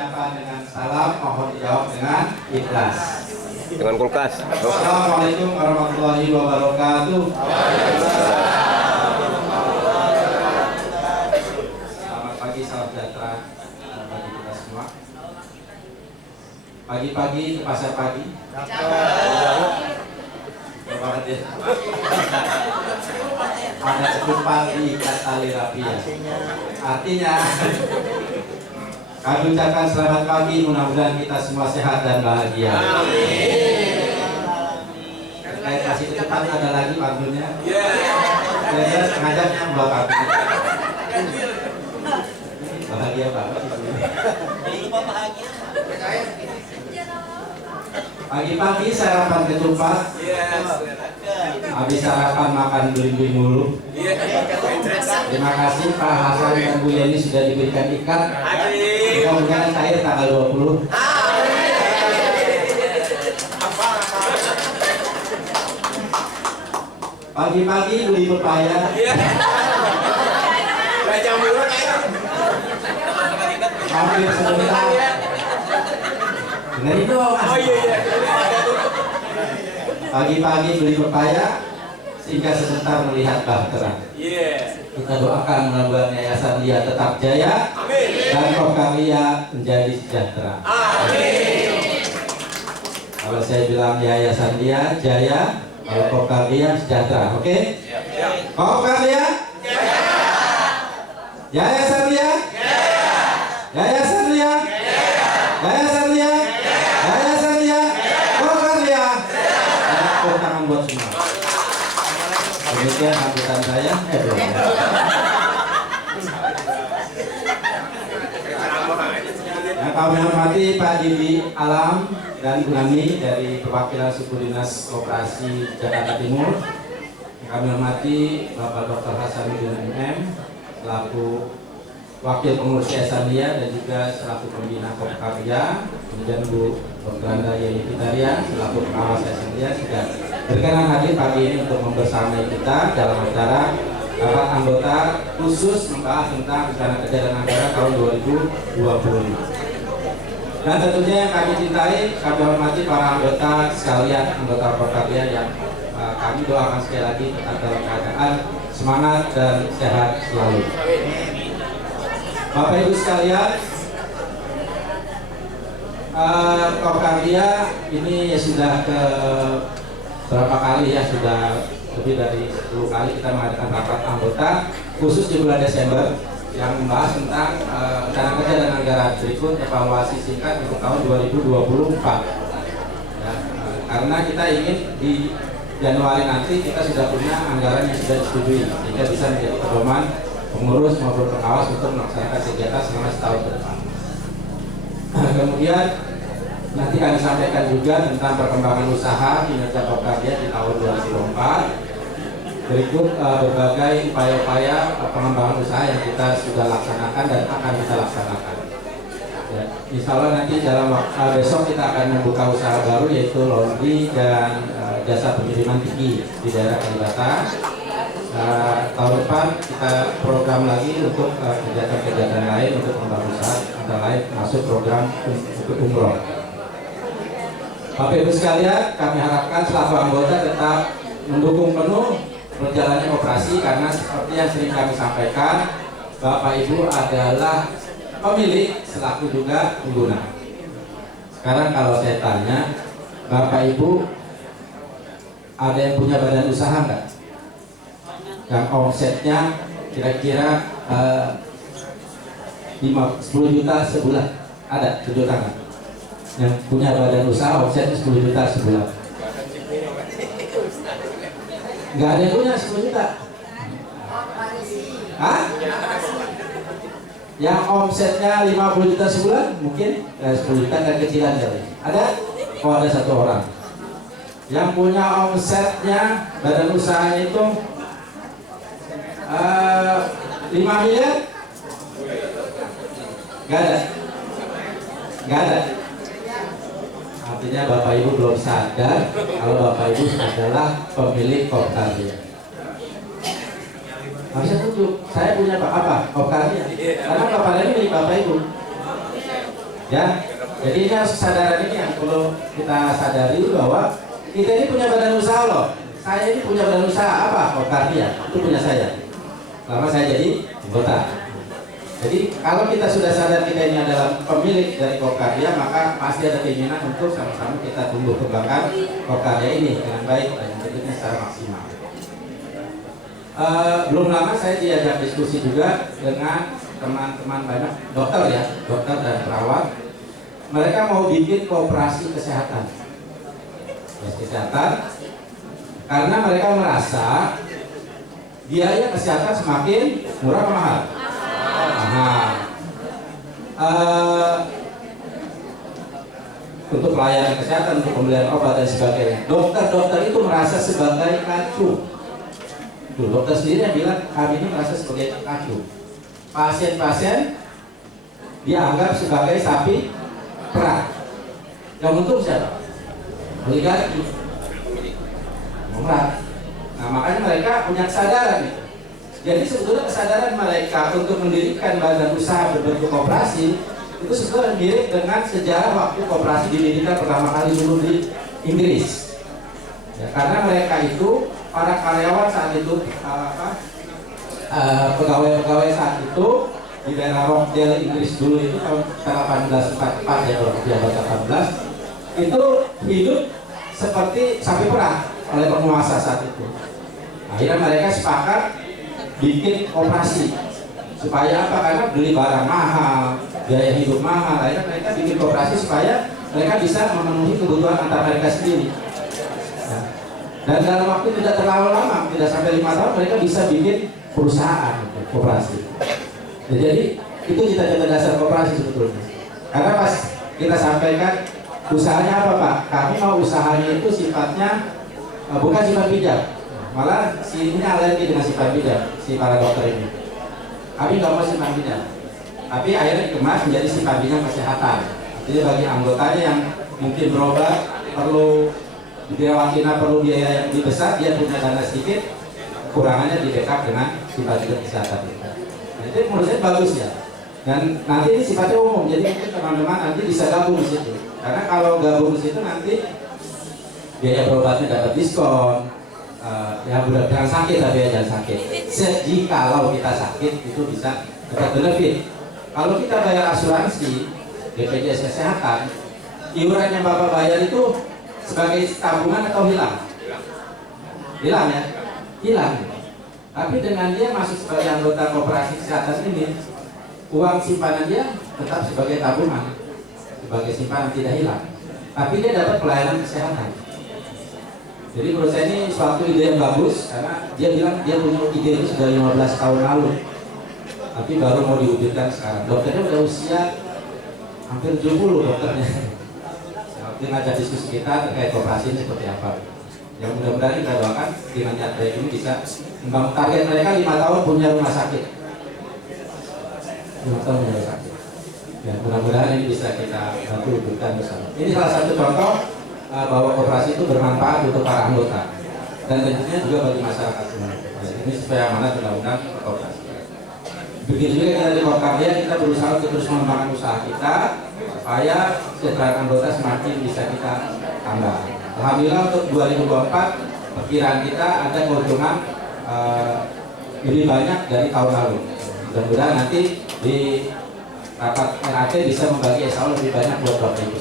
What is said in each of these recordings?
menyapa dengan salam, mohon dijawab dengan ikhlas. Dengan kulkas. Assalamualaikum warahmatullahi wabarakatuh. Selamat pagi, salam sejahtera bagi kita semua. Pagi-pagi ke pasar pagi. Banget ya. Ada cekupan diikat tali rapia. Artinya kami ucapkan selamat pagi, mudah-mudahan kita semua sehat dan bahagia. Terkait kasih ketupat ada lagi pantunnya. Kira-kira setengah jam yang bawa kartu. Bahagia banget. Pagi-pagi sarapan ketupat. Habis sarapan makan belimbing mulu. Terima kasih Pak Hasan dan Bu Yeni sudah diberikan ikat. Mudah-mudahan cair tanggal 20. Pagi-pagi beli pepaya. Hampir sebentar. Dengerin dong. Pagi-pagi beli pepaya, sehingga sebentar melihat bahtera. Kita doakan mudah-mudahan Yayasan Lia tetap jaya dan Kopkarya menjadi sejahtera. Kalau saya bilang Yayasan Lia jaya, kalau Kopkarya sejahtera, oke? Kopkarya jaya, Yayasan Lia jaya, Yayasan Lia jaya, Yayasan Lia jaya, Yayasan Lia Kopkarya. Tepuk tangan buat semua. Demikian sambutan saya. Yang kami hormati Pak Didi Alam dan Bu Nani dari perwakilan suku dinas koperasi Jakarta Timur. Yang kami hormati Bapak Dr. Hasanuddin MM selaku wakil pengurus Yayasan Lia dan juga selaku pembina Kopkarya. Kemudian Bu Dr. Anda Yeni Fitaria selaku pengawas Yayasan Lia sudah berkenan hadir pagi ini untuk membersamai kita dalam acara rapat anggota khusus membahas tentang rencana kerja dan anggaran tahun 2020. Dan tentunya yang kami cintai, kami hormati para anggota sekalian, anggota Kopkarya yang kami doakan sekali lagi tetap dalam keadaan semangat dan sehat selalu. Bapak Ibu sekalian, Kopkarya ini sudah ke berapa kali ya, sudah lebih dari 10 kali kita mengadakan rapat anggota khusus di bulan Desember yang membahas tentang rencana kerja dan anggaran berikut evaluasi singkat untuk tahun 2024 ya, karena kita ingin di Januari nanti kita sudah punya anggaran yang sudah disetujui sehingga bisa menjadi pedoman pengurus maupun pengawas untuk melaksanakan kegiatan selama setahun ke depan. Kemudian nanti kami sampaikan juga tentang perkembangan usaha kinerja Kopkarya di tahun 2024. Berikut berbagai upaya-upaya pengembangan usaha yang kita sudah laksanakan dan akan kita laksanakan. Ya, insya Allah nanti dalam besok kita akan membuka usaha baru yaitu laundry dan jasa pengiriman tinggi di daerah Kalibata. Tahun depan kita program lagi untuk kegiatan-kegiatan lain untuk membangun usaha, antara lain masuk program untuk umroh. Bapak Ibu sekalian, kami harapkan selaku anggota tetap mendukung penuh berjalannya operasi karena seperti yang sering kami sampaikan, Bapak Ibu adalah pemilik selaku juga pengguna. Sekarang kalau saya tanya, Bapak Ibu ada yang punya badan usaha nggak? Yang omsetnya kira-kira 10 juta sebulan, ada? Tunjuk tangan. Yang punya badan usaha omsetnya 10 juta sebulan. Nggak ada yang punya 10 juta. Hah? Yang omsetnya 50 juta sebulan mungkin 10 juta kan kecilan kali. Ada? Oh, ada satu orang. Yang punya omsetnya badan usahanya itu 5 miliar? Nggak ada? Nggak ada? Artinya Bapak Ibu belum sadar kalau Bapak Ibu adalah pemilik Kopkarya. Harusnya tunjuk, saya punya apa? Kopkarya. Karena Kopkarya ini milik Bapak Ibu. Ya, jadi ini harus kesadaran ini yang perlu kita sadari bahwa kita ini punya badan usaha loh. Saya ini punya badan usaha apa? Kokardia, itu punya saya. Selama saya jadi anggota. Jadi kalau kita sudah sadar kita ini adalah pemilik dari Kokardia, maka pasti ada keinginan untuk sama-sama kita tumbuh kembangkan Kokardia ini dengan baik dan tentunya secara maksimal. Belum lama saya diajak diskusi juga dengan teman-teman banyak dokter ya, dokter dan perawat. Mereka mau bikin koperasi kesehatan, karena mereka merasa biaya kesehatan semakin murah atau mahal. Untuk pelayanan kesehatan, untuk pembelian obat dan sebagainya, dokter-dokter itu merasa sebagai kacu. Dokter sendiri yang bilang kami ini merasa sebagai kacu. Pasien-pasien dianggap sebagai sapi perah. Yang untung siapa? Oligarki. Pemerintah. Nah, makanya mereka punya kesadaran itu. Jadi sebetulnya kesadaran mereka untuk mendirikan badan usaha berbentuk koperasi itu sebetulnya mirip dengan sejarah waktu koperasi didirikan pertama kali dulu di Inggris. Ya, karena mereka itu para karyawan saat itu pegawai-pegawai saat itu di daerah Rochdale Inggris dulu itu tahun 1844 ya kalau di abad 18 itu hidup seperti sapi perah oleh penguasa saat itu. Akhirnya mereka sepakat bikin koperasi supaya apa? Karena beli barang mahal, biaya hidup mahal. Akhirnya mereka bikin koperasi supaya mereka bisa memenuhi kebutuhan antar mereka sendiri. Ya. Dan dalam waktu tidak terlalu lama, tidak sampai 5 tahun, mereka bisa bikin perusahaan koperasi. Ya, jadi itu cita-cita dasar koperasi sebetulnya. Karena pas kita sampaikan usahanya apa Pak? Kami mau usahanya itu sifatnya bukan sifat pijat. Malah si ini alergi dengan sifat pijat, si para dokter ini. Kami nggak mau sifat pijat, tapi akhirnya dikemas menjadi sifat bidang kesehatan. Jadi bagi anggotanya yang mungkin berobat perlu dirawat, perlu biaya yang lebih besar, dia punya dana sedikit, kurangannya di backup dengan sifat bidang kesehatan. Nah, itu menurut saya bagus ya. Dan nanti ini sifatnya umum, jadi mungkin teman-teman nanti bisa gabung di situ. Karena kalau gabung di situ nanti biaya berobatnya dapat diskon. Ya jangan sakit tapi ya jangan sakit. Jikalau kita sakit itu bisa dapat benefit. Kalau kita bayar asuransi BPJS Kesehatan, iuran yang Bapak bayar itu sebagai tabungan atau hilang? Hilang ya? Hilang. Tapi dengan dia masuk sebagai anggota koperasi kesehatan ini, uang simpanan dia tetap sebagai tabungan, sebagai simpanan tidak hilang. Tapi dia dapat pelayanan kesehatan. Jadi menurut saya ini suatu ide yang bagus karena dia bilang dia punya ide itu sudah 15 tahun lalu, tapi baru mau diwujudkan sekarang. Dokternya udah usia hampir 70 dokternya. Dia ngajak diskusi kita terkait koperasi ini seperti apa. Yang mudah-mudahan kita doakan dengan niat baik ini bisa membangun target mereka 5 tahun punya rumah sakit. 5 tahun punya rumah sakit. Ya mudah-mudahan ini bisa kita bantu wujudkan bersama. Ini salah satu contoh bahwa koperasi itu bermanfaat untuk para anggota dan tentunya juga bagi masyarakat semua. Ini supaya amanat undang-undang koperasi. Begitu juga kita di Kokardia, kita berusaha untuk terus mengembangkan usaha kita supaya kesejahteraan anggota semakin bisa kita tambah. Alhamdulillah untuk 2024 perkiraan kita ada keuntungan lebih banyak dari tahun lalu. Mudah-mudahan nanti di rapat RAT bisa membagi SAO lebih banyak buat Bapak Ibu.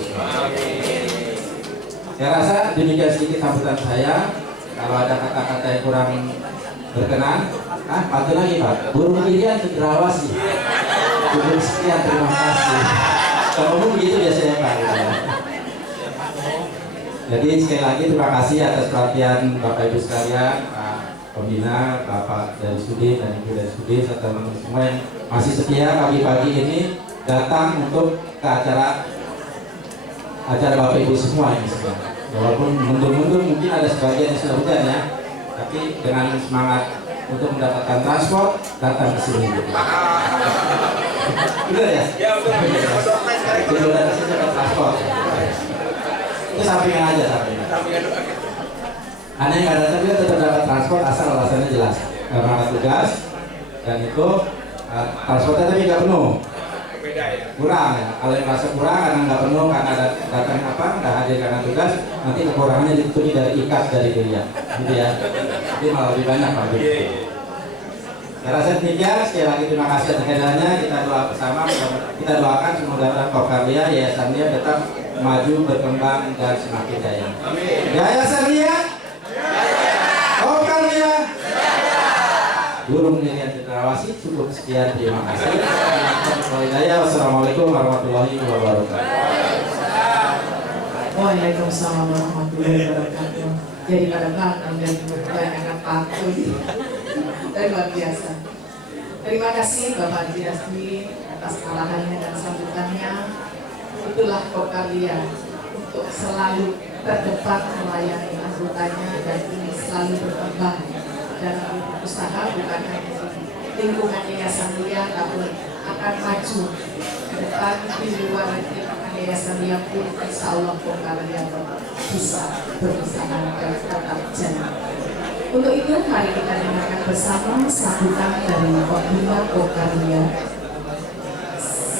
Saya rasa demikian sedikit sambutan saya. Kalau ada kata-kata yang kurang berkenan, patuh lagi Pak. Burung pilihan cendrawasih. Cukup sekian, terima kasih. Kalau umum begitu biasanya Pak. Jadi sekali lagi terima kasih atas perhatian Bapak Ibu sekalian, Pak Pembina, Bapak dari Sudin dan Ibu dari Sudin serta teman-teman semua yang masih setia pagi-pagi ini datang untuk ke acara Bapak Ibu semua ini sebenarnya. Walaupun mundur-mundur mungkin ada sebagian yang sudah hujan ya, tapi dengan semangat untuk mendapatkan transport datang ke sini. Betul ya? Ya betul. Betul datang sini dapat transport. Itu sampingan aja sampingan. Anda yang nggak datang juga tetap dapat transport asal alasannya jelas. Karena tugas dan itu transportnya tapi nggak penuh. beda ya. Kurang ya. Kalau yang merasa kurang karena nggak penuh, karena datang nggak hadir karena tugas, nanti kekurangannya ditutupi dari ikat dari dia, gitu ya. Jadi malah lebih banyak Pak. Saya rasa demikian. Sekali lagi terima kasih atas kehadirannya. Kita doa bersama, kita doakan semoga Kokarlia Yayasan Lia tetap maju, berkembang dan semakin jaya. Amin. Yayasan Lia, Kokarlia, Guru Miriam Cendrawasih. Cukup sekian, terima kasih. Wassalamualaikum warahmatullahi wabarakatuh. Waalaikumsalam warahmatullahi wabarakatuh. Jadi pada belakang dan kebanyakan pantun luar biasa. Terima kasih Bapak Dirasmi atas arahannya dan sambutannya. Itulah Kokarlia, untuk selalu terdepan melayani anggotanya dan ini selalu berkembang dalam usaha, bukan hanya di lingkungan Yayasan Lia, namun akan maju ke depan di luar lingkungan Yayasan Lia pun insya Allah Kokarlia bisa berusaha dan tetap jalan. Untuk itu mari kita dengarkan bersama sambutan dari Pembina Kokarlia.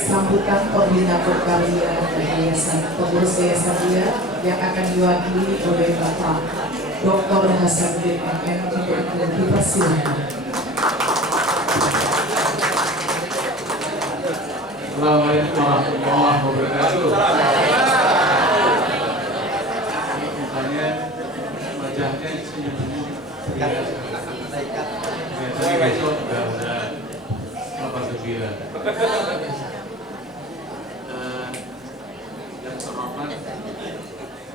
Sambutan Pembina Kokarlia dari Yayasan Pengurus Yayasan Lia yang akan diwakili oleh Bapak Dr. Hasanuddin MM untuk dipersilakan. Assalamualaikum warahmatullahi wabarakatuh. Mukanya, wajahnya senyum-senyum. Biasanya besok udah apa gembira. Yang terhormat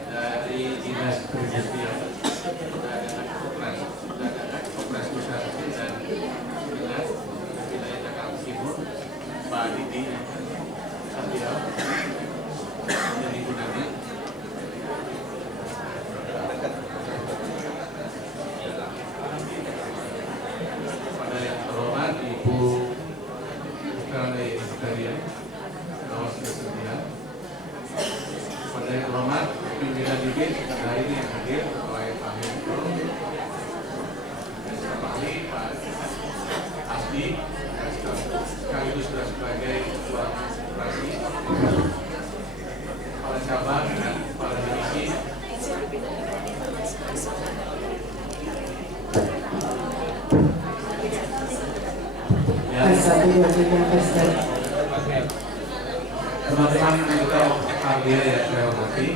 dari Dinas Perindustrian, Perdagangan Koperasi Usaha Kecil dan Menengah Wilayah Jakarta Timur, Pak Didi Santiago, dari Gunanya. Pada yang terhormat Ibu Kale Sekalian, Kawas Kesediaan. Pada yang terhormat pimpinan Dibit hari ini yang hadir, oleh Pak Hendro, Pak Ali, Pak Asdi, sekaligus sudah sebagai ketua operasi, kepala cabang dan kepala divisi. Teman-teman anggota Kokarlia yang saya hormati,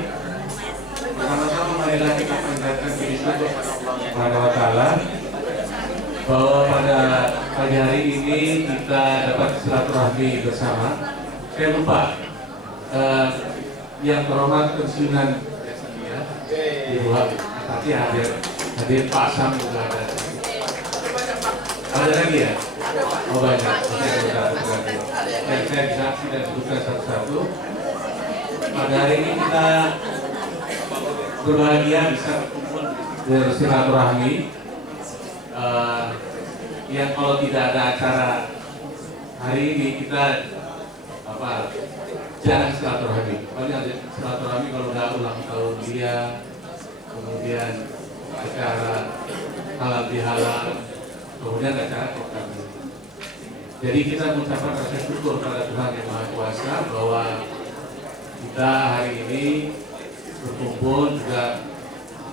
pertama-tama marilah kita panjatkan puji syukur kepada Allah Subhanahu wa Ta'ala bahwa pada pagi hari ini kita dapat silaturahmi bersama. Saya lupa yang terhormat pensiunan Ibu Hati hadir Pak Sam juga ada. Ada lagi ya? Oh banyak. Dan saya bisa tidak sebutkan satu-satu. Pada hari ini kita berbahagia bisa bersilaturahmi. Yang kalau tidak ada acara hari ini kita jarang silaturahmi. Paling ada silaturahmi kalau udah ulang tahun dia, kemudian acara halal bihalal, kemudian acara Kokarlia. Jadi kita mengucapkan rasa syukur pada Tuhan Yang Maha Kuasa bahwa kita hari ini berkumpul juga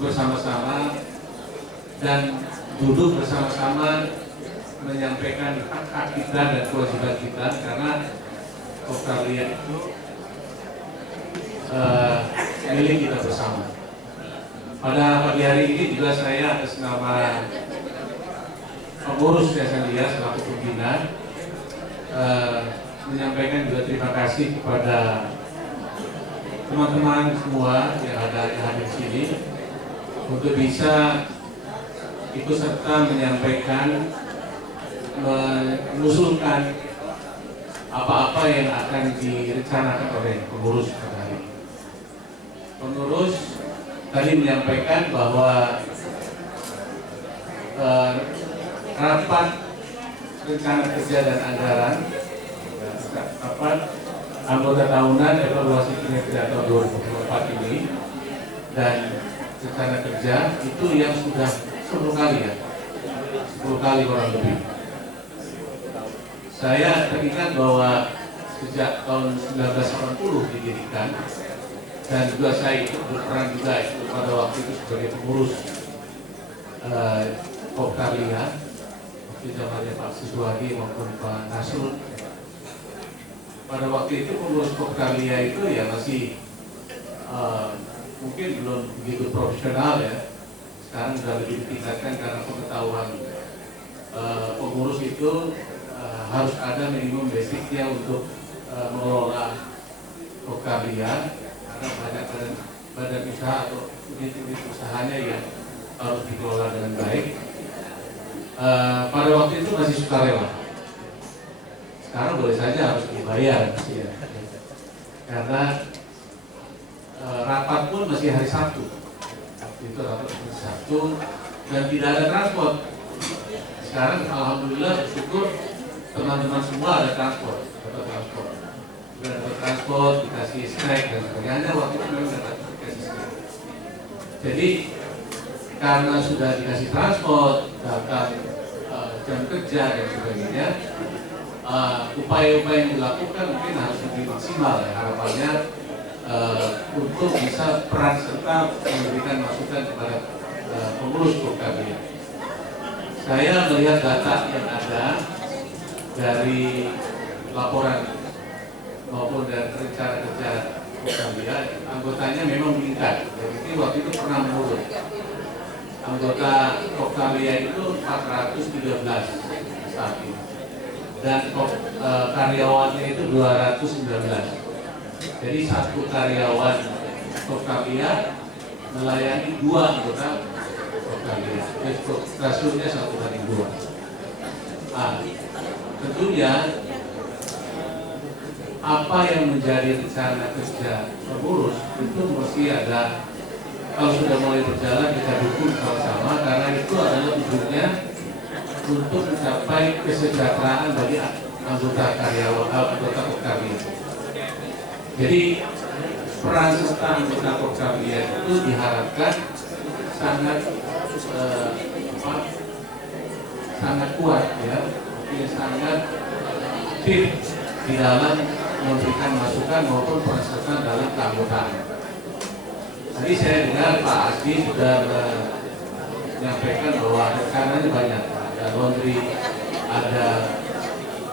bersama-sama dan duduk bersama-sama menyampaikan hak-hak kita dan kewajiban kita, karena Kokarlia itu milik kita bersama. Pada pagi hari ini juga saya atas nama pengurus Yayasan Lia selaku pimpinan menyampaikan juga terima kasih kepada teman-teman semua yang hadir di sini untuk bisa ikut serta menyampaikan, mengusulkan apa-apa yang akan direncanakan oleh pengurus pada hari ini. Pengurus tadi menyampaikan bahwa rapat rencana kerja dan anggaran, rapat anggota tahunan evaluasi kinerja tahun 2024 ini dan rencana kerja itu yang sudah 10 kali ya, 10 kali kurang lebih. Saya teringat bahwa sejak tahun 1980 didirikan, dan juga saya ikut berperan juga itu pada waktu itu sebagai pengurus Kopkarlia, waktu zamannya Pak Siswadi maupun Pak Nasrul. Pada waktu itu pengurus Kopkarlia itu ya masih mungkin belum begitu profesional ya. Sekarang sudah lebih ditingkatkan karena pengetahuan pengurus itu harus ada minimum basicnya untuk mengelola Kopkarlia, karena banyak badan usaha atau unit-unit usahanya yang harus dikelola dengan baik. Pada waktu itu masih sukarela. Sekarang boleh saja harus dibayar, ya. Karena rapat pun masih hari Sabtu. Waktu itu rapat hari Sabtu dan tidak ada transport. Sekarang alhamdulillah bersyukur teman-teman semua ada transport, dapat transport, dikasih snack dan sebagainya. Waktu itu memang dapat dikasih snack. Jadi karena sudah dikasih transport, datang jam kerja dan sebagainya, upaya-upaya yang dilakukan mungkin harus lebih maksimal ya, harapannya untuk bisa peran serta memberikan masukan kepada pengurus Kopkarlia. Saya melihat data yang ada dari laporan maupun dari rencana kerja Kopkarlia, anggotanya memang meningkat. Jadi waktu itu pernah menurun. Anggota Kopkarlia itu 413 saat ini, dan karyawannya itu 219. Jadi satu karyawan Kopkarlia melayani 2 anggota Kopkarlia. Rasionya 1:2. Tentunya apa yang menjadi rencana kerja pengurus itu mesti ada. Kalau sudah mulai berjalan kita dukung sama-sama, karena itu adalah tujuannya untuk mencapai kesejahteraan bagi anggota karyawan anggota Kopkarlia. Jadi peran serta anggota Kopkarlia itu diharapkan sangat sangat kuat ya, sangat aktif di dalam memberikan masukan maupun peran serta dalam keanggotaan. Tadi saya dengar Pak Asdi sudah menyampaikan bahwa rencananya banyak, ada laundry, ada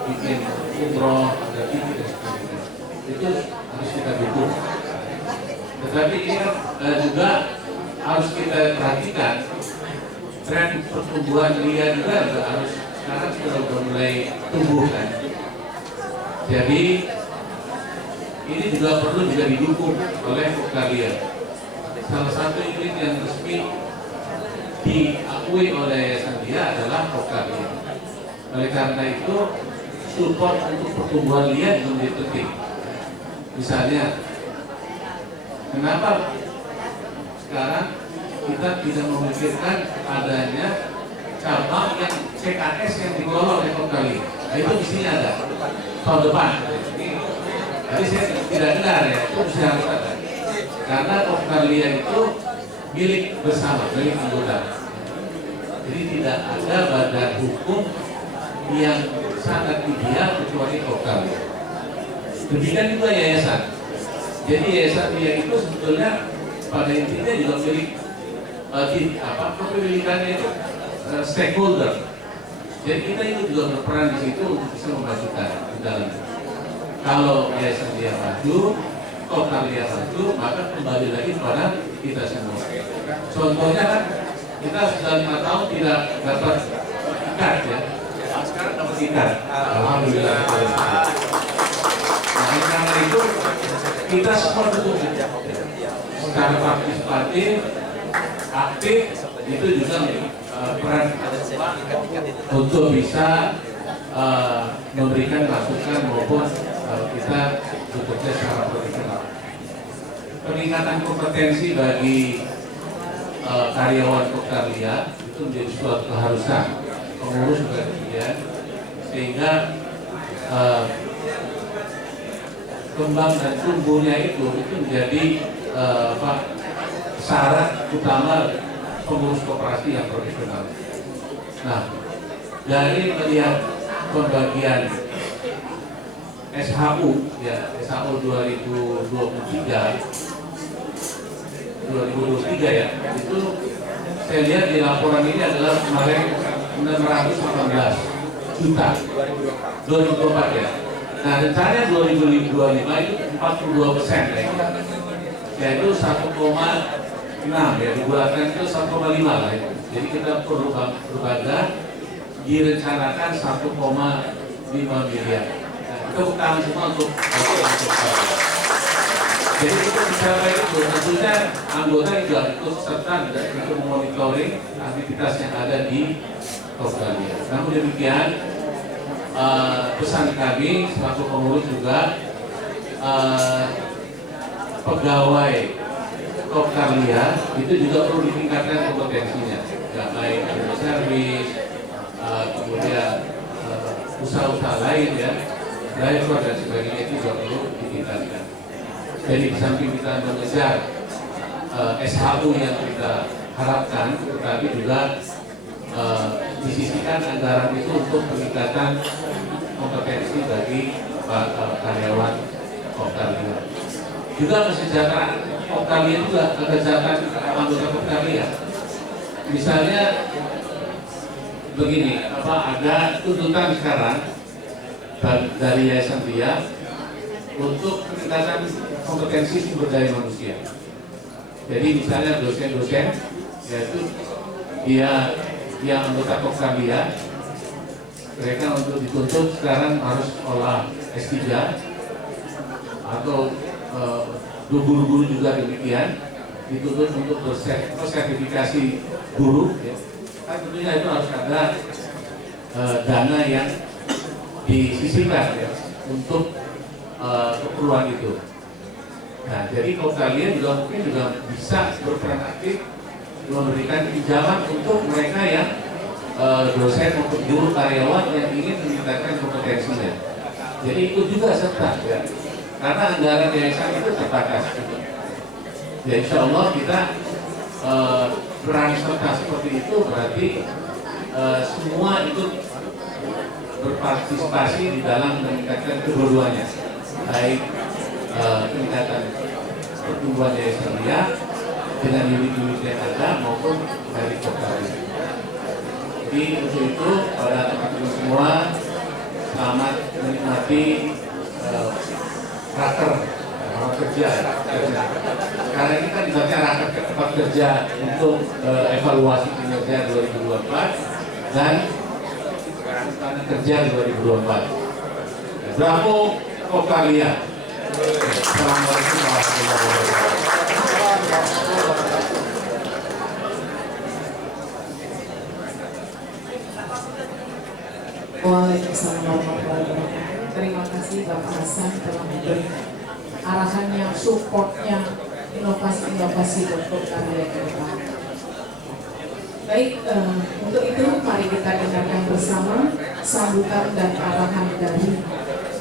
bikin umroh, ada bikin dan sebagainya. Itu harus kita dukung. Tetapi ini juga harus kita perhatikan tren pertumbuhan ria juga harus sekarang sudah mulai tumbuh kan. Jadi ini juga perlu didukung oleh Kopkarlia. Salah satu unit yang resmi diakui oleh Yayasan Lia adalah Kopkarlia. Oleh karena itu support untuk pertumbuhan Lia juga menjadi penting. Misalnya, kenapa sekarang kita tidak memikirkan adanya cabang yang CKS yang dikelola oleh Kopkarlia? Nah, itu di sini ada tahun depan. Jadi saya tidak dengar ya, itu harus ada. Karena Kopkarlia itu milik bersama, milik anggota. Jadi tidak ada badan hukum yang sangat ideal kecuali Kopkarlia. Demikian juga yayasan. Jadi yayasan Lia itu sebetulnya pada intinya juga milik kepemilikannya itu stakeholder. Jadi kita itu juga berperan di situ untuk bisa memajukan di dalam. Kalau yayasan Lia maju, Kopkarlia maju, maka kembali lagi kepada kita semua. Contohnya kan kita sudah 5 tahun tidak dapat ikat ya. Sekarang dapat ikat. Alhamdulillah. Nah, karena itu kita semua dukung secara partisipatif, aktif, itu juga peran untuk bisa memberikan masukan maupun kita bekerja secara profesional. Peningkatan kompetensi bagi karyawan Kopkarlia itu menjadi suatu keharusan, pengurus juga demikian, sehingga kembang dan tumbuhnya itu menjadi syarat utama pengurus koperasi yang profesional. Nah, dari melihat pembagian SHU ya, SHU 2023 ya, itu saya lihat di laporan ini adalah kemarin 618 juta 2024 ya. Nah rencananya 2025 itu 42% kayaknya, yaitu 1,6 ya, dibulatkan itu 1,5 lah itu. Jadi kita perlu berbangga direncanakan 1,5 miliar. Nah, itu utang semua untuk jadi kita bicara itu tentunya anggota juga ikut serta untuk memonitoring aktivitas yang ada di Kopdalia. Namun demikian pesan kami selaku pengurus juga pegawai Kopdalia itu juga perlu ditingkatkan kompetensinya, ya, baik servis, kemudian usaha-usaha lain ya, driver dan sebagainya itu juga perlu ditingkatkan. Jadi di samping kita mengejar SHU yang kita harapkan, tetapi juga disisihkan anggaran itu untuk peningkatan kompetensi bagi karyawan Kopdalia. Juga kesejahteraan Kopdalia juga, kesejahteraan anggota Kopdalia. Misalnya begini, ada tuntutan sekarang dari Yayasan Ria untuk peningkatan kompetensi sumber daya manusia. Jadi misalnya dosen-dosen, yaitu dia yang anggota Kopdalia, mereka untuk dituntut sekarang harus sekolah S3 atau guru-guru juga demikian, dituntut untuk bersertifikasi guru. Ya. Kan tentunya itu harus ada dana yang disisihkan ya, untuk keperluan itu. Nah, jadi Kopdalia juga mungkin juga bisa berperan aktif memberikan pinjaman untuk mereka yang dosen maupun guru karyawan yang ingin meningkatkan kompetensinya. Jadi ikut juga serta ya, karena anggaran yayasan itu terbatas. Gitu. Ya insya Allah kita peran serta seperti itu berarti semua ikut berpartisipasi di dalam meningkatkan kedua-duanya, baik peningkatan pertumbuhan yayasan Ria dengan unit-unit yang ada maupun dari Kopdalia. Jadi untuk itu pada teman-teman semua selamat menikmati raker kerja. Sekarang ini kan dibaca raker tempat kerja untuk evaluasi kinerja 2024 dan kerja 2024. Bravo Kopdalia. Assalamualaikum warahmatullahi wabarakatuh. Waalaikumsalam warahmatullahi wabarakatuh. Terima kasih Bapak Hasan telah memberi arahannya, supportnya, inovasi-inovasi untuk Kopdalia ke depan. Baik, untuk itu mari kita dengarkan bersama sambutan dan arahan dari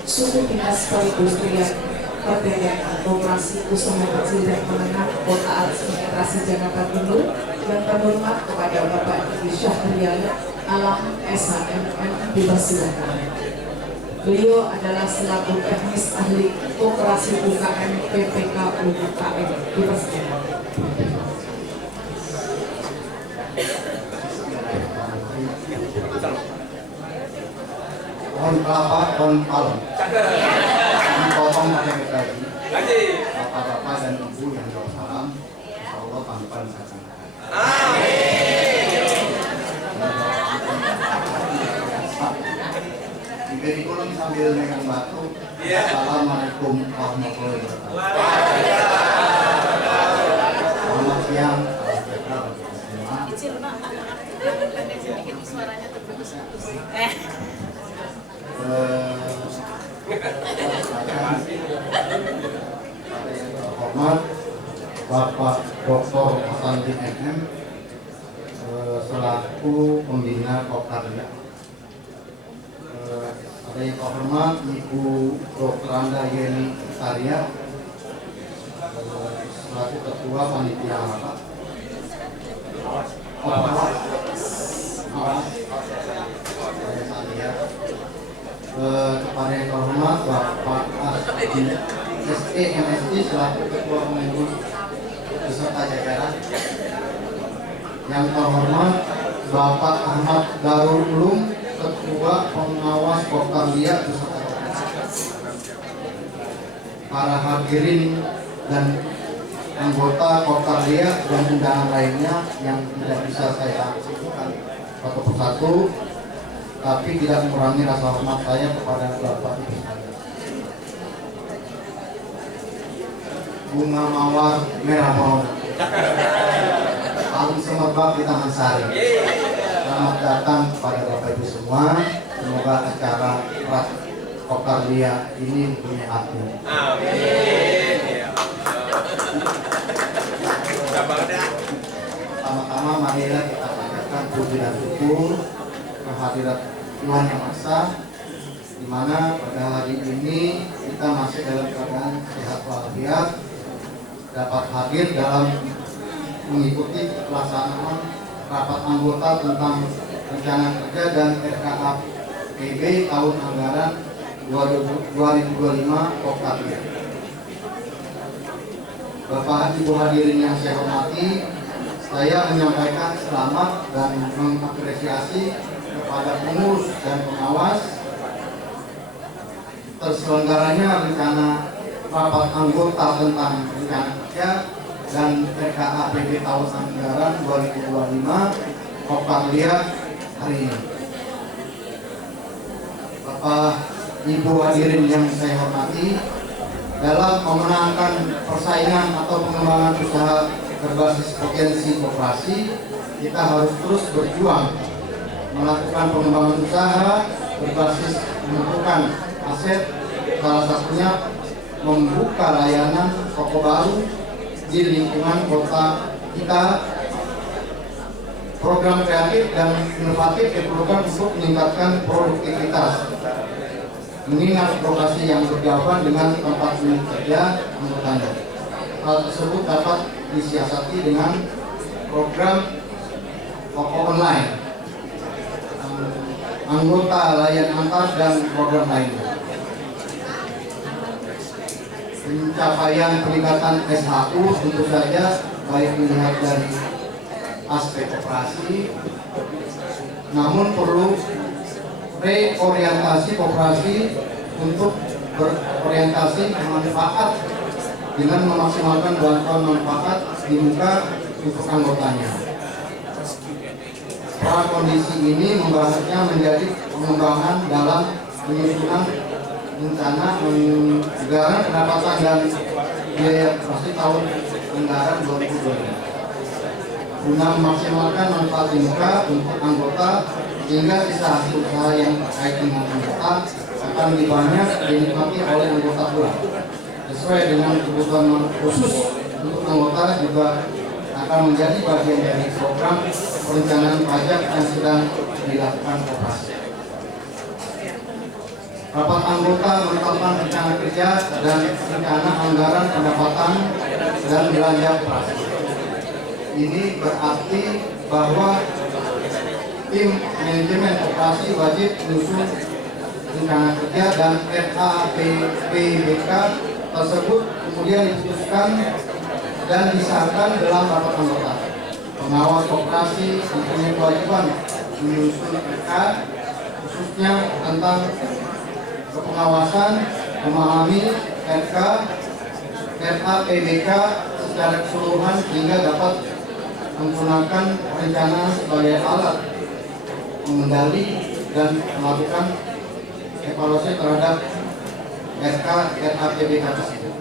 Suku Dinas Perindustrian Perdagangan Koperasi Usaha Kecil dan Menengah Kota Administrasi Jakarta Timur yang terhormat kepada Bapak Ibu Syahrial Alam SHMM dipersilakan. Beliau adalah selaku teknis ahli Koperasi UKM PPK UKM dipersilakan. Pohon kelapa, pohon palem. Dipotong pakai gergaji. Bapak-bapak dan ibu yang bersalam, insya Allah panggilan saja. Di kolom sambil megang batu. Assalamualaikum warahmatullahi wabarakatuh. Selamat siang. Suaranya terputus-putus. Hormat Bapak Dr. Hasanuddin MM selaku pembina Kopdalia. Ada yang terhormat Ibu Dr. Anda Yeni Taria selaku Ketua Panitia Rapat. kepada yang terhormat Bapak SE MSI selaku Ketua Pengurus beserta jajaran, yang terhormat Bapak Ahmad Darul Ulum Ketua Pengawas Kopkarlia beserta jajaran, para hadirin dan anggota Kopkarlia dan undangan lainnya yang tidak bisa saya sebutkan satu persatu, tapi tidak mengurangi rasa hormat saya kepada Bapak Ibu sekalian. Bunga mawar merah pohon, paling semerbak di Taman Sari. Selamat datang kepada Bapak Ibu semua. Semoga acara Rat Kopkarlia ini mempunyai arti. Amin. Pertama-tama marilah kita panjatkan puji dan syukur kehadirat Tuhan Yang Maha Esa, di mana pada hari ini kita masih dalam keadaan sehat walafiat, dapat hadir dalam mengikuti pelaksanaan rapat anggota tentang rencana kerja dan RKAPB tahun anggaran 2025 Kopkarlia. Bapak Ibu hadirin yang saya hormati, saya menyampaikan selamat dan mengapresiasi kepada pengurus dan pengawas terselenggaranya rencana rapat anggota tentang rencana kerja dan RKAPB tahun anggaran 2025 Kopkarlia hari ini. Bapak Ibu hadirin yang saya hormati, dalam memenangkan persaingan atau pengembangan usaha berbasis potensi koperasi, kita harus terus berjuang melakukan pengembangan usaha berbasis menentukan aset, salah satunya membuka layanan toko baru di lingkungan kota kita. Program kreatif dan inovatif diperlukan untuk meningkatkan produktivitas, mengingat lokasi yang berjauhan dengan tempat unit kerja anggotanya. Hal tersebut dapat disiasati dengan program toko online, anggota layan antar, dan program lainnya. Pencapaian peningkatan SHU tentu saja baik dilihat dari aspek operasi, namun perlu reorientasi koperasi untuk berorientasi manfaat dengan memaksimalkan bantuan manfaat di muka untuk anggotanya. Prakondisi ini membahasnya menjadi pengembangan dalam penyusunan rencana anggaran pendapatan dan biaya operasi tahun anggaran 2025 guna memaksimalkan manfaat di muka untuk anggota, hingga sisa hasil usaha yang terkait dengan anggota akan lebih banyak dinikmati oleh anggota pula. Sesuai dengan kebutuhan khusus untuk anggota juga akan menjadi bagian dari program perencanaan pajak yang sedang dilakukan koperasi. Rapat anggota menetapkan rencana kerja dan rencana anggaran pendapatan dan belanja operasi. Ini berarti bahwa tim manajemen operasi wajib menyusun rencana kerja dan RAPBK tersebut kemudian diputuskan dan disahkan dalam rapat anggota. Pengawas operasi mempunyai kewajiban menyusun RK khususnya tentang kepengawasan, memahami RK, RAPBK secara keseluruhan sehingga dapat menggunakan rencana sebagai alat mengendali dan melakukan evaluasi terhadap RK RAPBK tersebut.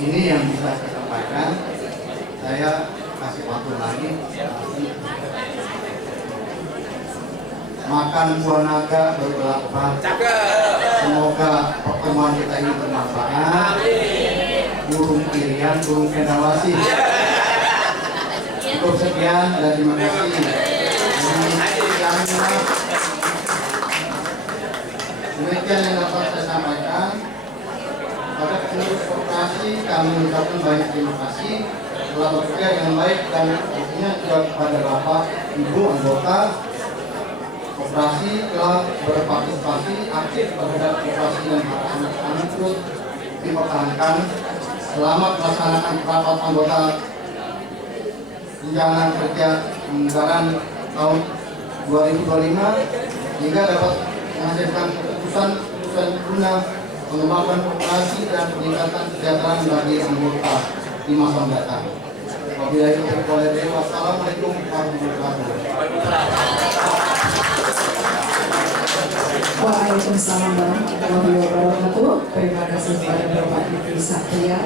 Ini yang bisa saya sampaikan. Saya kasih waktu lagi. Makan buah naga berkelapa. Semoga pertemuan kita ini bermanfaat. Burung irian, burung cendrawasih. Cukup sekian dan terima kasih. Demikian yang dapat saya sampaikan. Pada pengurus koperasi kami mengucapkan banyak terima kasih telah bekerja dengan baik dan tentunya juga kepada Bapak Ibu anggota koperasi telah berpartisipasi aktif terhadap koperasi dan hak anak-anak terus dipertahankan selama pelaksanaan rapat anggota rencana kerja anggaran tahun 2025 hingga dapat menghasilkan keputusan guna mengembangkan koperasi dan peningkatan kesejahteraan bagi anggota di masa mendatang. Wabillahi taufiq wal hidayah. Wassalamualaikum warahmatullahi wabarakatuh. Waalaikumsalam warahmatullahi wabarakatuh. Terima kasih kepada Bapak Ibu Satria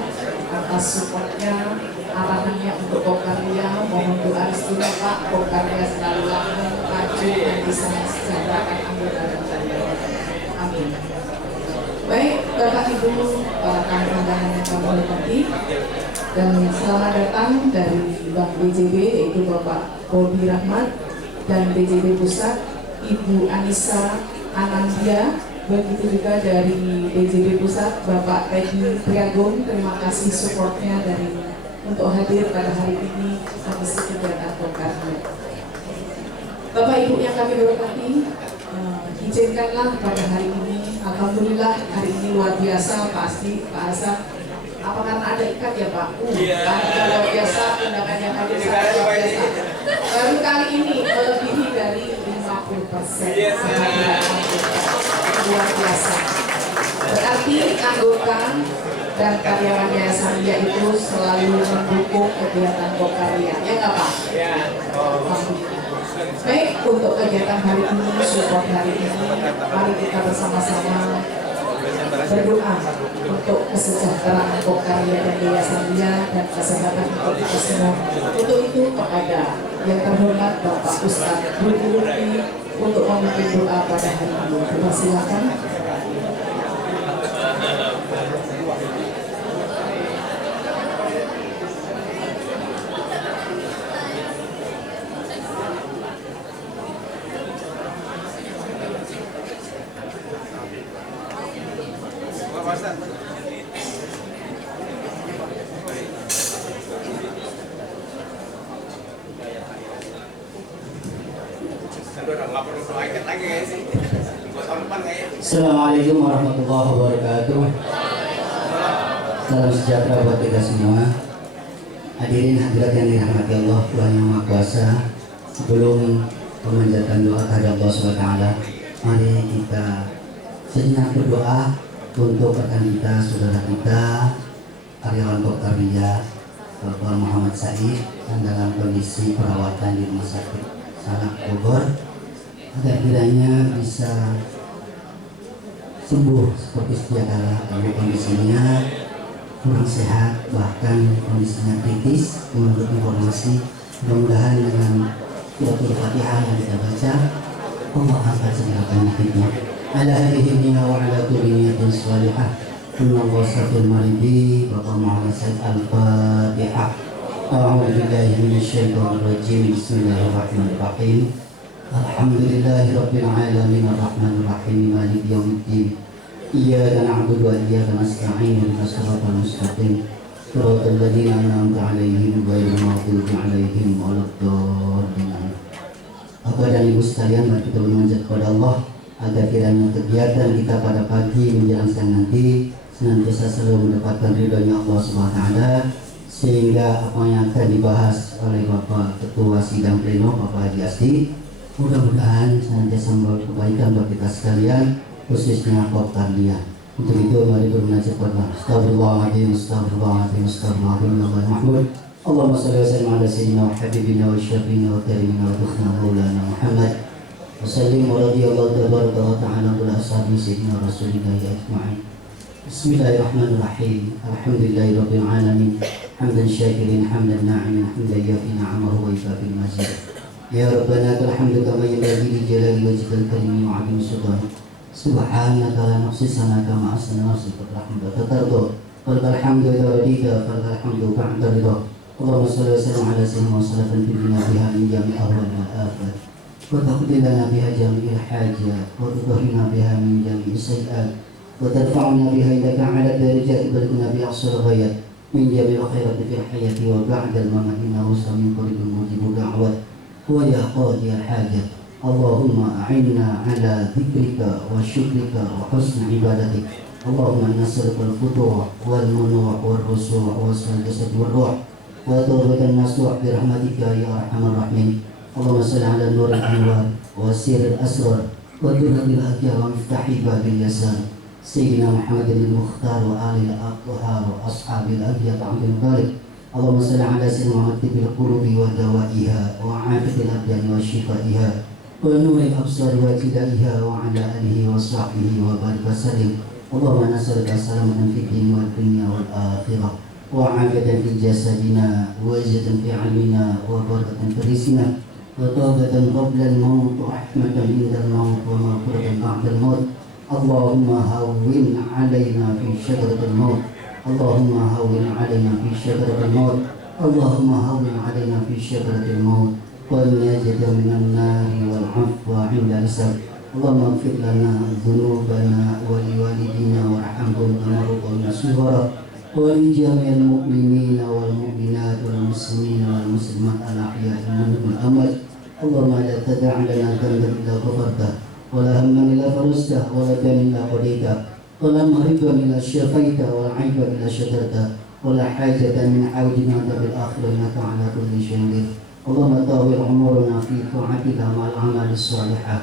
atas supportnya, arahannya untuk Pokarya. Mohon doa restunya Pak, Pokarya selalu langgeng, maju dan bisa mensejahterakan anggota dan karyawan. Amin. Baik, Bapak Ibu, para tamu undangan yang kami hormati, dan selamat datang dari Bank BJB yaitu Bapak Bobi Rahmat dan BJB Pusat Ibu Anissa Anandia, begitu juga dari BJB Pusat Bapak Edi Priagung. Terima kasih supportnya untuk hadir pada hari ini komisi kegiatan Pokarya. Bapak Ibu yang kami hormati, izinkanlah pada hari ini, alhamdulillah hari ini luar biasa pasti Pak Hasan. Apa karena ada ikat ya Pak? Karena luar biasa, undangan yang hadir sangat luar biasa. Baru kali ini melebihi dari 50%. Luar biasa. Berarti anggota dan karyawan Yayasan Lia itu selalu mendukung kegiatan Pokarya, ya nggak Pak? Ya. Baik, untuk kegiatan hari ini, support hari ini, mari kita bersama-sama berdoa untuk kesejahteraan Pokarya dan Yayasan Lia dan kesehatan untuk kita semua. Untuk itu kepada yang terhormat Bapak Ustadz Budi Lutfi untuk memimpin doa pada hari ini. Silakan. Assalamualaikum warahmatullahi wabarakatuh. Salam sejahtera buat kita semua. Hadirin hadirat yang dirahmati Allah, Tuhan Yang Maha Kuasa. Sebelum memanjatkan doa kepada Allah SWT, mari kita sejenak berdoa untuk rekan kita, saudara kita, karyawan Pokarya, Bapak Muhammad Said, yang dalam kondisi perawatan di Rumah Sakit Salak Bogor, agar kiranya bisa sembuh seperti sedia kala. Kalau kondisinya kurang sehat, bahkan kondisinya kritis, menurut informasi, mudah-mudahan dengan suratul Fatihah yang kita baca, Allah akan segera penyakitnya. Ala hadhihi wa ala kulli niyatin shalihah. Inna wasafil maridi Bapak Muhammad Said Al-Fatihah. A'udzu billahi minasyaitonir rajim. Bismillahirrahmanirrahim. Alhamdulillahirabbil alamin arrahmanir rahim maliki yaumiddin. Iyyaka na'budu wa iyyaka nasta'in ihdinas siratal mustaqim. Shiratal ladzina an'amta 'alaihim ghairil maghdubi 'alaihim waladdallin. Bapak dan Ibu sekalian, mari kita memanjat kepada Allah agar kiranya kegiatan kita pada pagi menjelang siang nanti senantiasa selalu mendapatkan ridhonya Allah SWT, sehingga apa yang akan dibahas oleh Bapak Ketua Sidang Pleno Bapak Haji Asdi mudah-mudahan senantiasa membawa kebaikan buat kita sekalian, khususnya Pokarya. Untuk itu mari bermunajat kepada Astagfirullahaladzim, Astagfirullahaladzim, Astagfirullahaladzim, Allahumma mahmud. Allahumma salli wa sallim ala sayyidina wa habibina wa syafiina wa karimina wa dukhna maulana Muhammad wa sallim wa radiyallahu tabaraka wa ta'ala ala ashabi sayyidina rasulillahi ajma'in. Bismillahirrahmanirrahim. Alhamdulillahi rabbil alamin. Hamdan syakirin, hamdan na'imin, hamdan yafi na'amahu wa yukafi mazid. Ya Rabbana alhamdu kama yanbaghi li jalali wajhikal karim wa 'azimi sultanik. Subhanaka la nuhsi sanaka ma asna nafsika rahmatan tatardo. Walakal hamdu idza radita, walakal hamdu ba'da ridha. Allahumma shalli wa sallim ala sayyidina wa salatan bina biha min jami'i ahwal wal afat. Wa taqdi lana biha jami'il hajat, wa tudhhirna biha min jami'i sayyi'at, wa tarfa'una biha ilaka 'ala darajat wa tulqina biha aqsal ghayat. من جميع الخيرات في الحياة وبعد الممات إنه سميع قريب مجيب الدعوات ويا قاضي الحاجة اللهم أعنا على ذكرك وشكرك وحسن عبادتك اللهم نسألك الفتوح والمنوع والرسوع وحسن الجسد والروح وتوبة النصوح برحمتك يا أرحم الراحمين اللهم صل على نور الأنوار وسير الأسرار ودرة الأجيال ومفتاح باب اليسار سيدنا محمد المختار وآل الأطهار وأصحاب الأبيض عبد المطلب اللهم صل على سيدنا محمد طب القلوب ودوائها وعافية الأبدان وشفائها ونور الأبصار وابتدائها وعلى آله وصحبه وبارك وسلم اللهم نسألك سلامة في الدين والدنيا والآخرة وعافية في جسدنا وزيادة في علمنا وبركة في رزقنا وتوبة قبل الموت ورحمة عند الموت ومغفرة بعد الموت اللهم هون علينا في شجرة الموت اللهم هون علينا في شجرة الموت اللهم هون علينا في شجرة الموت والنجاة من النار والعفو عند الحساب اللهم اغفر لنا ذنوبنا ولوالدينا وارحمهم كما ربنا صغارا ولجميع المؤمنين والمؤمنات والمسلمين والمسلمات الأحياء منهم والأموات اللهم لا تدع لنا ذنبا إلا غفرته ولا هما إلا فرجته ولا دين إلا قضيته ولا مريضا إلا شفيته ولا عيبا إلا سترته ولا حاجة من حوائجنا في الآخرة إنك على كل شيء قدير اللهم طول عمرنا في طاعتك مع الأعمال الصالحة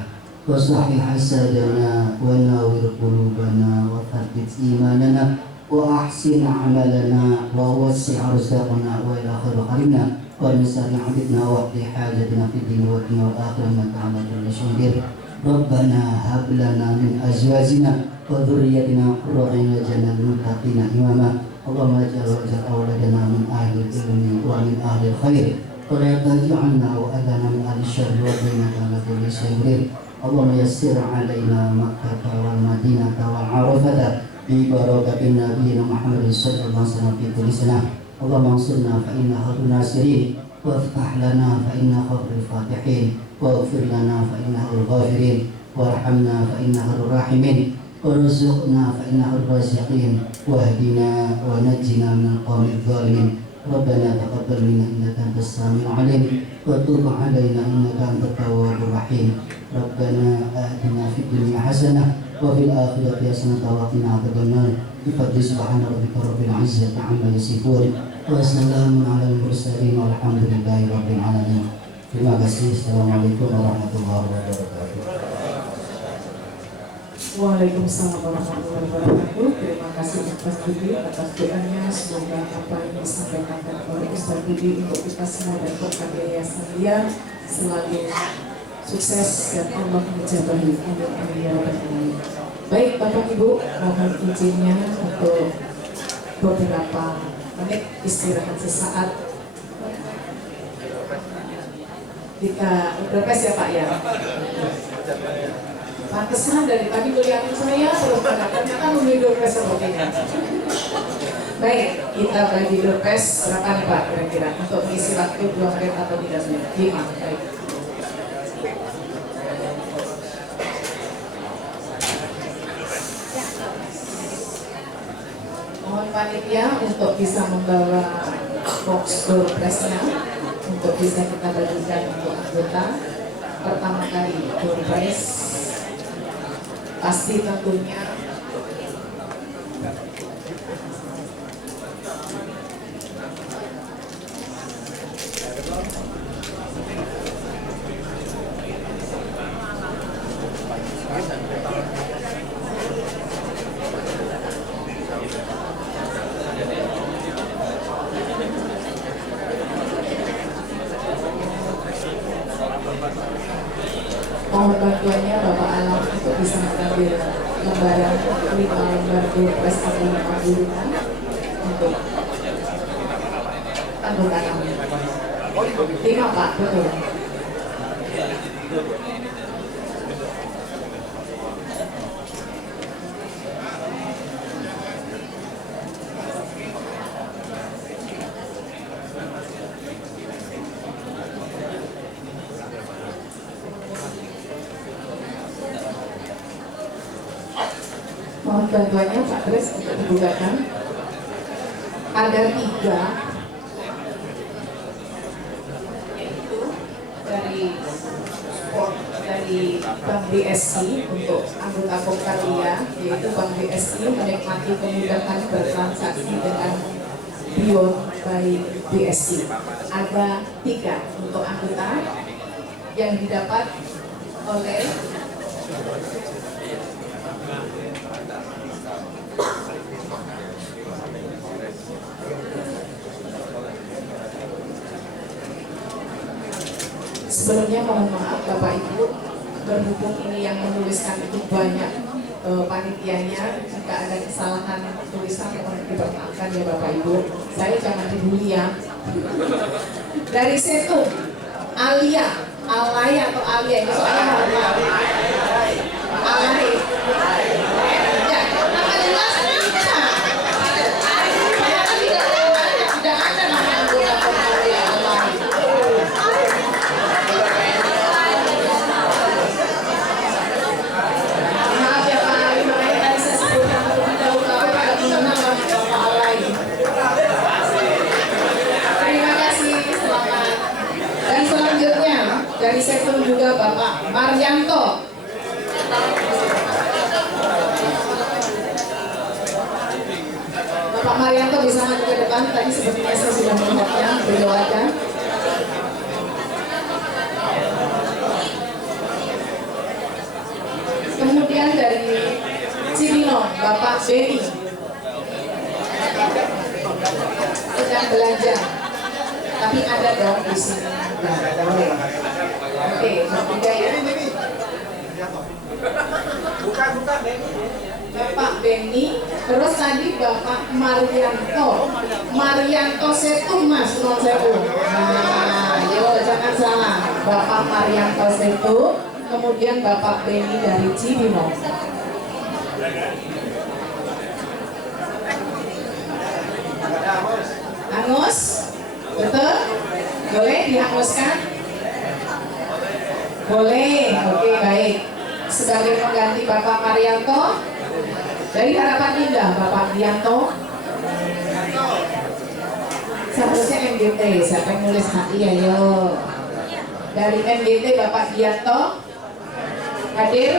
وصحح سادنا ونور قلوبنا وثبت إيماننا وأحسن عملنا ووسع رزقنا وإلى خير خيرنا ونسأل عبدنا وقت حاجتنا في الدين والدنيا والآخرة إنك على كل شيء قدير ربنا هب لنا من أزواجنا وذريتنا قرة أعين واجعلنا للمتقين إماما اللهم اجعل أولادنا من أهل العلم ومن أهل الخير ولا تجعلنا وأذنا من أهل الشر وبينك على كل شيء قدير اللهم يسر علينا مكة والمدينة والعرفة ببركة نبينا محمد صلى الله عليه وسلم في كل سنة اللهم انصرنا فإن خير الناصرين وافتح لنا فإن خير الفاتحين واغفر لنا فإنه الغافرين وارحمنا فإنه الراحمين وارزقنا فإنه الرازقين واهدنا ونجنا من القوم الظالمين ربنا تقبل منا إنك أنت السميع العليم وتب علينا إنك أنت التواب الرحيم ربنا آتنا في الدنيا حسنة وفي الآخرة حسنة وقنا عذاب النار بفضل سبحان ربك رب العزة عما يصفون وسلام على المرسلين والحمد لله رب العالمين. Terima kasih. Assalamualaikum warahmatullahi wabarakatuh. Waalaikumsalam warahmatullahi wabarakatuh. Terima kasih Ustaz Budi atas doanya. Semoga apa yang disampaikan oleh Ustaz Budi untuk kita semua dan berkat yayasan dia selalu sukses dan Allah menjabahi. Amin ya rabbal alamin. Baik Bapak Ibu, mohon izinnya untuk beberapa menit istirahat sesaat. Kita berpes ya Pak ya. Pantesan dari tadi melihatin saya terus ternyata membeli doorpress sepertinya. Baik, kita bagi doorpress berapa nih Pak kira-kira untuk mengisi waktu 2 menit atau 3 menit? 5. Baik. Mohon panitia untuk bisa membawa box doorpressnya untuk bisa kita bagikan untuk anggota. Pertama kali doorpress pasti tentunya mohon bantuannya Bapak Alam untuk bisa mengambil lembaran 5 lembar doorpress atau 5 gulungan untuk anggota kami. 5 Pak, betul. Mohon bantuannya Pak Kris untuk dibukakan. ada 3, yaitu dari Bank BSI untuk anggota Kokaria, yaitu Bank BSI menikmati kemudahan bertransaksi dengan Beyond by BSI. Ada 3 untuk anggota yang didapat oleh sebelumnya mohon maaf Bapak Ibu, berhubung ini yang menuliskan itu banyak panitianya, jika ada kesalahan tulisan mohon dipermaafkan ya Bapak Ibu. Saya jangan dibully ya. Dari Setu, Alaya atau Alia itu soalnya Alai. Ya, nama jelas tidak ada nama anggota Kokaria Alai. Maaf ya Pak Ali, makanya tadi saya sebutkan terlebih dahulu tapi Pak mengenal Bapak Alai. Terima kasih, selamat. Dan selanjutnya dari sektor juga Bapak Maryanto. Bapak Maryanto bisa maju ke depan, tadi sepertinya saya sudah melihatnya, beliau ada. Kemudian dari Cibinong, Bapak Beni sedang belajar, tapi ada dong di sini. Oke, bertiga ya. Bapak Beni, terus tadi Bapak Maryanto Setu Mas, non Setu. Nah, yuk jangan salah. Bapak Maryanto Setu, kemudian Bapak Beni dari Cibinong. Hangus, betul? Boleh dihanguskan? Boleh, oke baik. Sebagai pengganti Bapak Maryanto dari Harapan Indah, Bapak Dianto. Seharusnya MGT, siapa yang nulis HI ayo. Dari MGT Bapak Dianto hadir.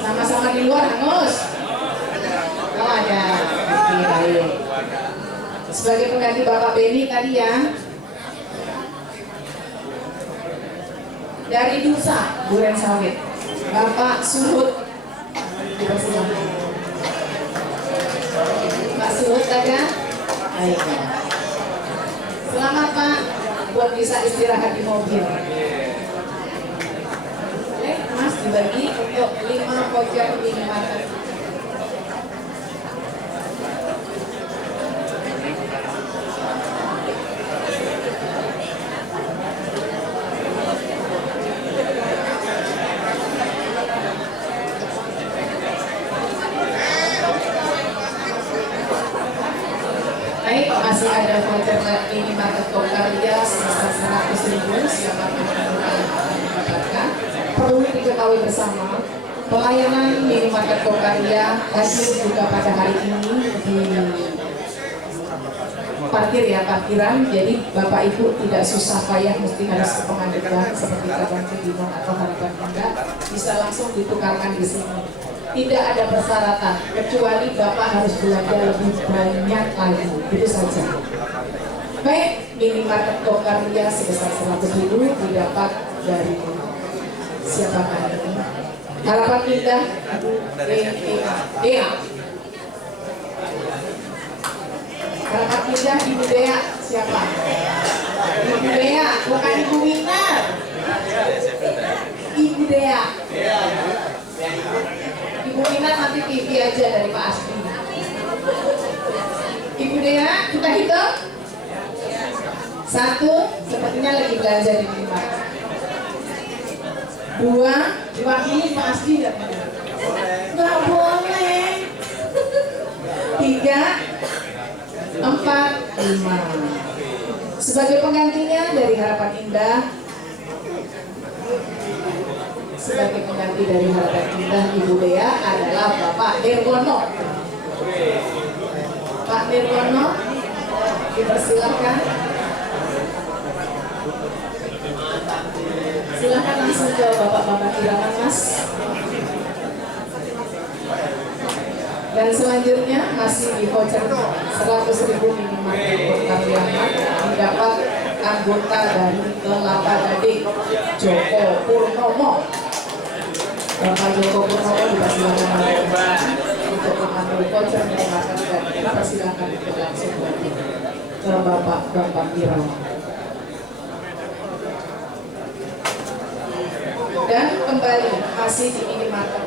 Sama-sama di luar, Hangus. Oh ada, oke baik. Sebagai pengganti Bapak Beni tadi ya. Dari Dusa, Duren Sawit, Bapak Suhut. Pak Suhut ada? Baik. Selamat Pak, buat bisa istirahat di mobil. Oke, Mas dibagi untuk 5 voucher minimarket. Baik, masih ada voucher minimarket Kokaria sebesar 100.000, siapa yang mendapatkan. Perlu diketahui bersama, pelayanan minimarket Kokaria hadir juga pada hari ini di parkiran, jadi Bapak Ibu tidak susah payah mesti harus ke Pangandaran seperti Cabang Cibinong atau Harapan Indah, bisa langsung ditukarkan di sini. Tidak ada persyaratan, kecuali Bapak harus belajar lebih banyak lagi, itu saja. Baik, minimarket Kokaria sebesar 100.000 didapat dari siapakah ini? Harapan Indah, Dea. Harapan Indah, Ibu Dea, siapa? Ibu Dea, bukan Ibu Winar. Ibu Dea. Ibu Ina nanti TV aja dari Pak Asri. Ibu Dea, kita hitung. 1, sepertinya lagi belanja di minimarket. 2, diwakili Pak Asri nggak? Nggak boleh. 3, 4, 5. Sebagai penggantinya dari Harapan Indah, sebagai pengganti lagi dari Harapan Indah Ibu Dea adalah Bapak Nirwono. Pak Nirwono, dipersilakan. Silakan langsung ke Bapak-bapak Irawan, Mas. Dan selanjutnya masih di voucher 100.000 minimarket Pariaman mendapat anggota dari Kelapa Gading Joko Purnomo. Bapak Joko Purnomo dipersilakan untuk mengambil voucher minimarket dan dipersilakan untuk langsung ke Bapak Irawan. Dan kembali masih di minimarket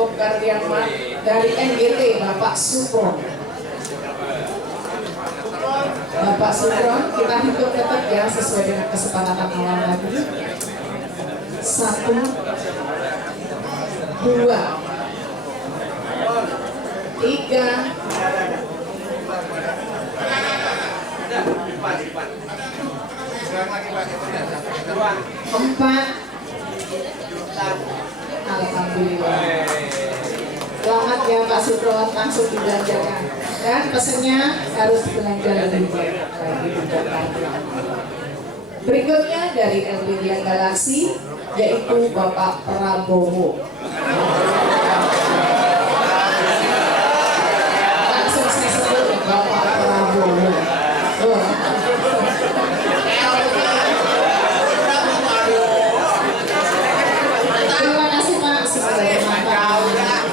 Pariaman dari NGT Bapak Supron. Bapak Supron, kita hitung tetap ya sesuai dengan kesepakatan awal tadi. 1, 2, 3, 4. Alhamdulillah. Selamat ya Pak Supron, langsung dibelanjakan. Dan pesennya harus belanja lebih banyak lagi di Jakarta. Berikutnya dari Elvidia Galaxy, yaitu Bapak Prabowo. Langsung saya sebut Bapak Prabowo. Terima kasih Pak, sudah bermanfaat.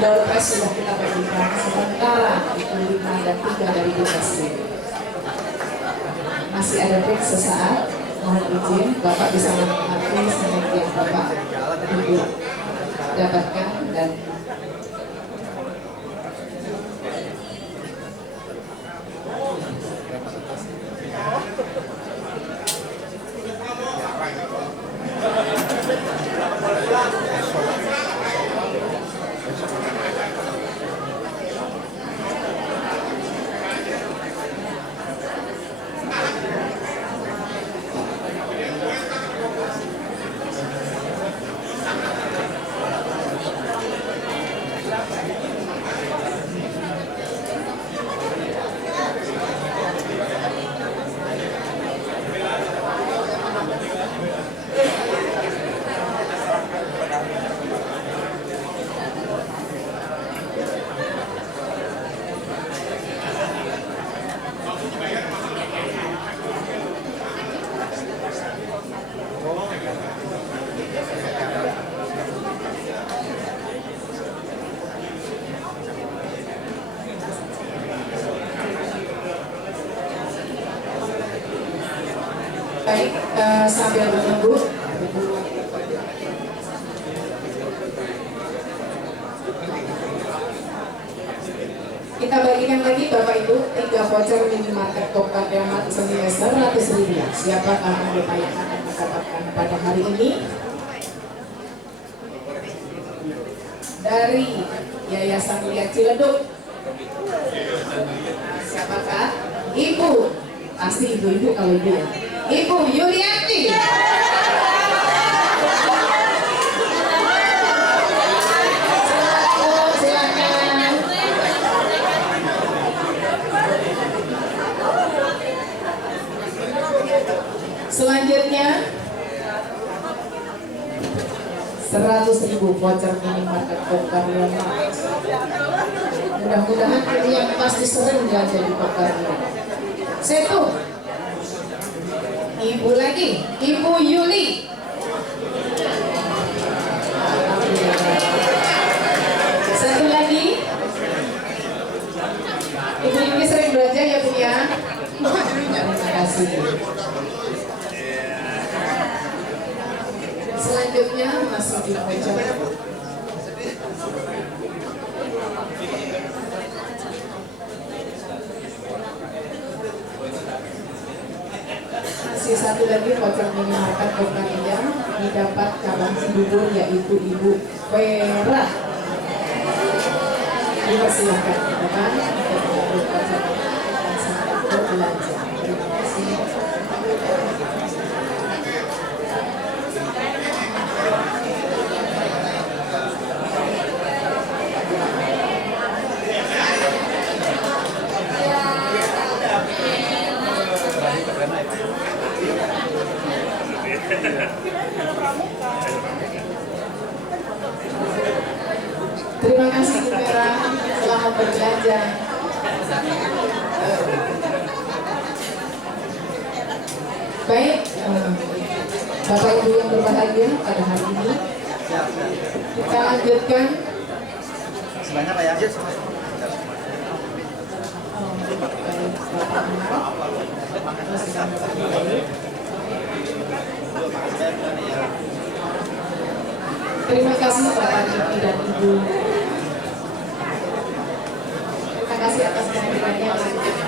Door prize sudah kita bagikan sementara itu 5 dan 3 dari donasi. Masih ada break sesaat, mohon izin Bapak bisa menikmati snack yang Bapak Ibu dapatkan dan baik, sambil menunggu kita bagikan lagi Bapak Ibu 3 voucher minimarket Tokar Demat senilai 100.000. Siapakah anggota yang akan mendapatkan pada hari ini? Dari Yayasan Lihat Ciledug. Siapakah? Ibu, pasti ibu-ibu kalau ibu ya. Ibu Yulianti. Silakan. Selanjutnya 100.000 voucher minimarket Tokar Demat. Mudah-mudahan ini yang pasti sering belanja di Tokar Demat. Satu. Ibu lagi, Ibu Yuli. Satu lagi. Ibu Yuli sering belanja ya Bu ya. Terima kasih. Selanjutnya masih di voucher. Masih satu lagi voucher minimarket Kokaria didapat cabang Cibubur yaitu Ibu Vera. Dipersilakan teman untuk mengambil voucher dan selamat berbelanja. Terima kasih. Terima kasih Bu Vera, selamat berbelanja. Baik, Bapak Ibu yang berbahagia pada hari ini, kita lanjutkan. Sebanyak Pak ya. Terima kasih Bapak Diki dan Ibu. Terima kasih atas kehadirannya.